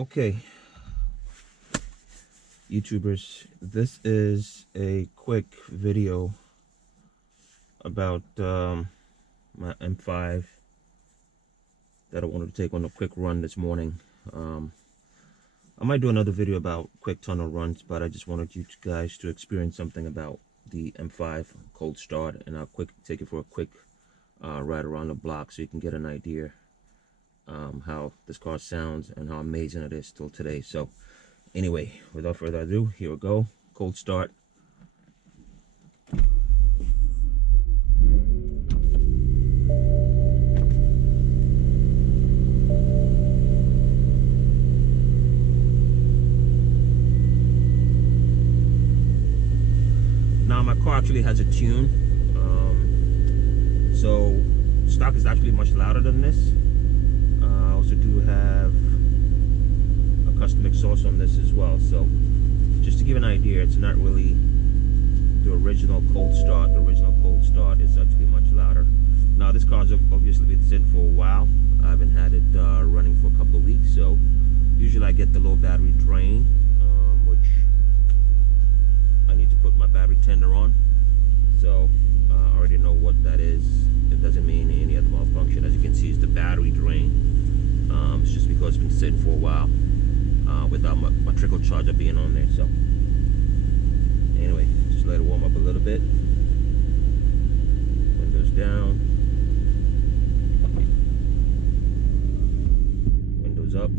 Okay, YouTubers, this is a quick video about my M5 that I wanted to take on a quick run this morning. I might do another video about quick tunnel runs, but I just wanted you guys to experience something about the M5 cold start, and I'll take it for a quick ride around the block so you can get an idea how this car sounds and how amazing it is still today. So anyway, without further ado, here we go. Cold start. Now my car actually has a tune, so stock is actually much louder than this. I also do have a custom exhaust on this as well, so just to give an idea, it's not really the original cold start. The original cold start is actually much louder. Now this car's obviously been sitting for a while. I haven't had it running for a couple of weeks, so usually I get the low battery drain, which I need to put my battery tender on. So I already know what that is. It doesn't mean any other malfunction. As you can see, it's the battery drain. It's just because it's been sitting for a while without my trickle charger being on there. So anyway, just let it warm up a little bit. Windows down, windows up.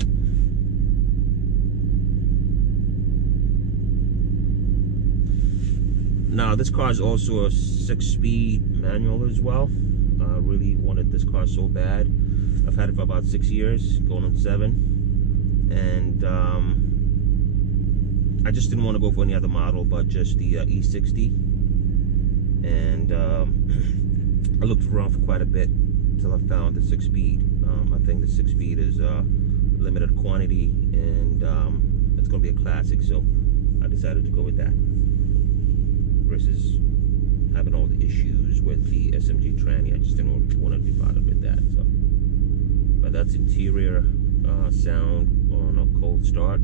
Now this car is also a 6-speed manual as well. I really wanted this car so bad. I've had it for about 6 years, going on 7, and I just didn't want to go for any other model but just the E60. And I looked around for quite a bit until I found the 6-speed. I think the 6-speed is limited quantity, and it's going to be a classic, so I decided to go with that versus having all the issues with the SMG tranny. I just didn't want to be bothered with that. So, but that's interior sound on a cold start.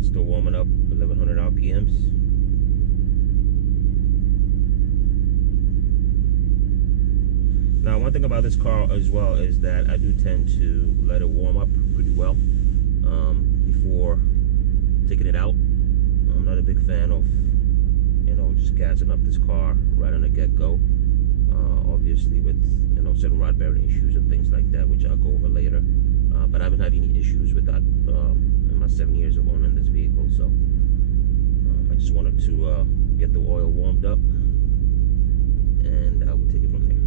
Still warming up 1100 RPMs. Now, one thing about this car as well is that I do tend to let it warm up pretty well before taking it out. I'm not a big fan of just gassing up this car right on the get-go, obviously with certain rod bearing issues and things like that, which I'll go over later, but I haven't had any issues with that in my 7 years of owning this vehicle. So I just wanted to get the oil warmed up, and I will take it from there.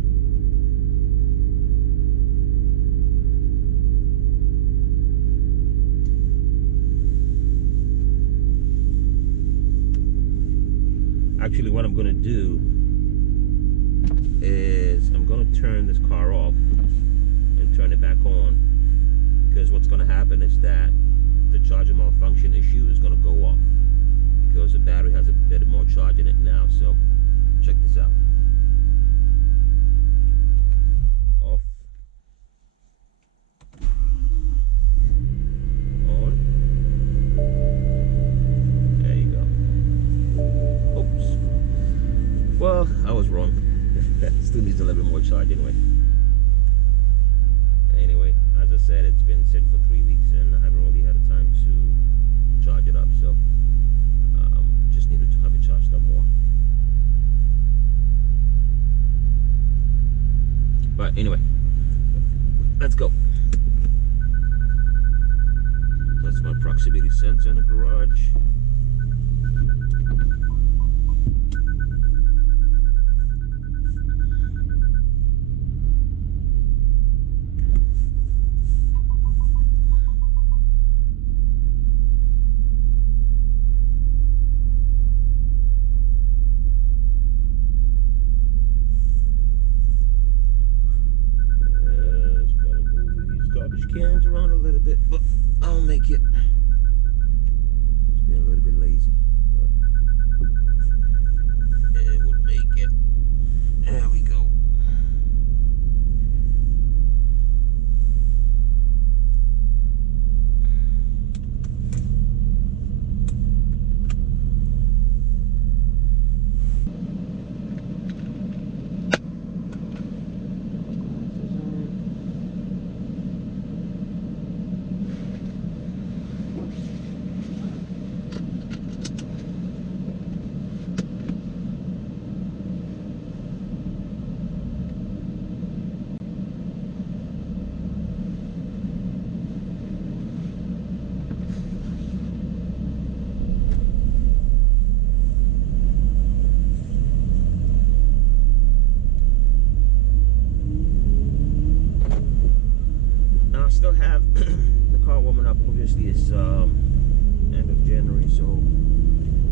Actually, what I'm going to do is I'm going to turn this car off and turn it back on, because what's going to happen is that the charger malfunction issue is going to go off because the battery has a bit more charge in it now. So check this out. Off. On. There you go. Oops. Well, I was wrong. Still needs a little bit more charge anyway. Anyway, as I said, it's been sitting for 3 weeks and I haven't really had a time to charge it up, so just needed to have it charged up more. But anyway, let's go. That's my proximity sensor in the garage. Cans around a little bit, but I'll make it. Just being a little bit lazy, but it would make it. There we go. still have the car warming up. Obviously, it's end of January, so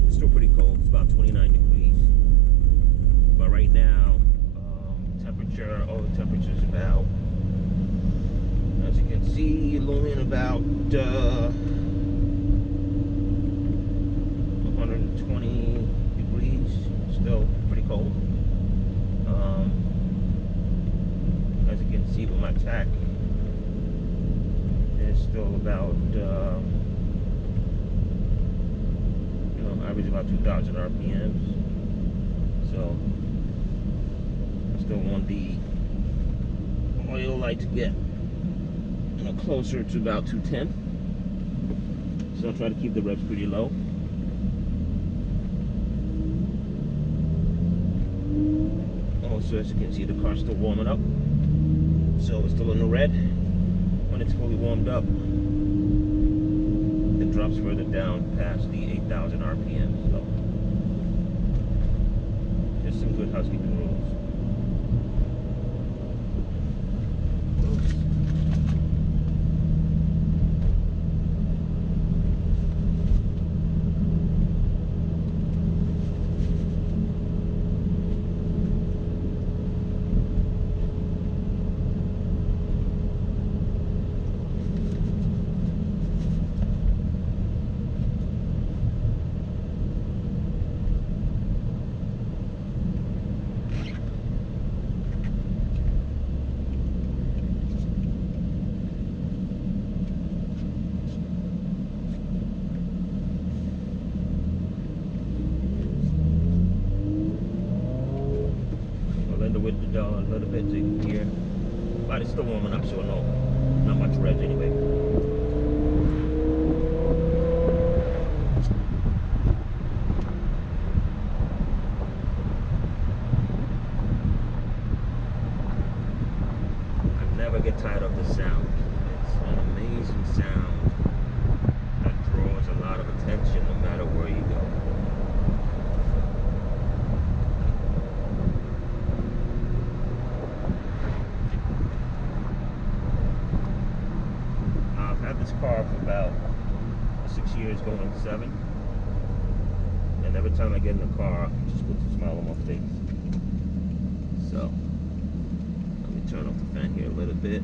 it's still pretty cold. It's about 29 degrees. But right now, temperature is about, as you can see, looming about 120 degrees. Still pretty cold. As you can see with my tach, it's still about average about 2,000 RPMs. So I still want the oil light to get closer to about 210. So I'll try to keep the revs pretty low. Also, as you can see, the car's still warming up. So it's still in the red. When it's fully warmed up, it drops further down past the 8,000 RPM. So just some good housekeeping rules. With the a little bit so you can hear, but it's still warming up, so no, not much revs anyway. I never get tired of the sound. It's an amazing sound that draws a lot of attention no matter where you go. This car for about 6 years, going on 7, and every time I get in the car, it just puts a smile on my face. So let me turn off the fan here a little bit.